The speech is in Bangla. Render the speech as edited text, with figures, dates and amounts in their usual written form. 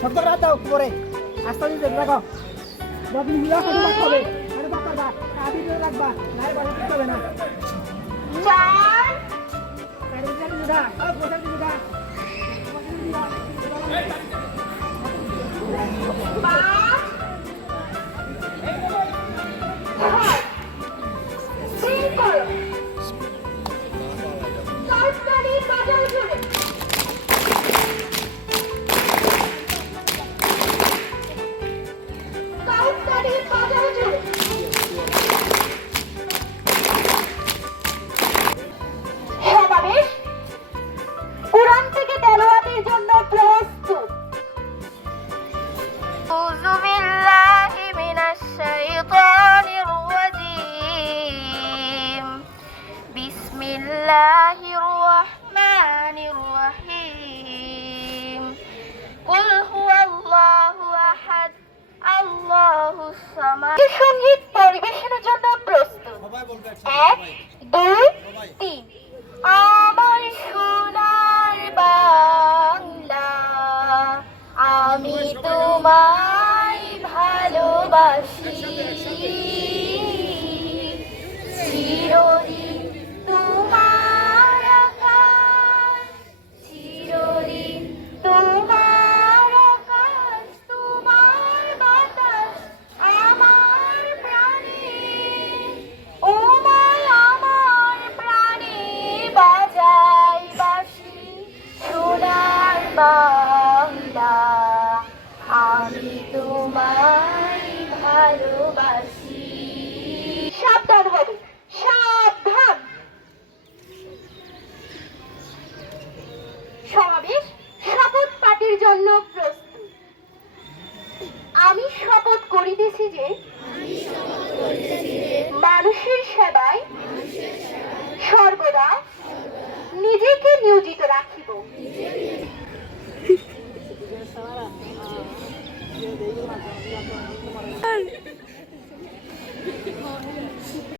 শব্দ রাত দাও পরে আস্তে আস্তে রাখো যখন মিলা করে রাখবে আরে বাবা দা আদি দিয়ে রাখবা নাই বলে কিছু হবে না চার আরে বিচার দিদা আর বসার দিদা বিসমিল্লাহির রহমানির রহিম কুল হুয়াল্লাহু আহাদ আল্লাহুস সামাদ। সঙ্গীত পরিবেশনের জন্য প্রস্তুত। 1 2 3 আমার সোনার বাংলা আমি তোমায় ভালোবাসি চিরদিন তোমার আকাশ চিরদিন তোমার আকাশ তোমার বাতাস আমার প্রাণে ও মায় আমার প্রাণে বাজাই বাঁশি সোনার বাংলা আমি তোমায় ভালোবাসি। সাবধান হবে সাবধান। সমাবেশ শপথ পাঠের জন্য প্রস্তুত। আমি শপথ করিতেছি যে মানুষের সেবায় সর্বদা নিজেকে নিয়োজিত রাখিব।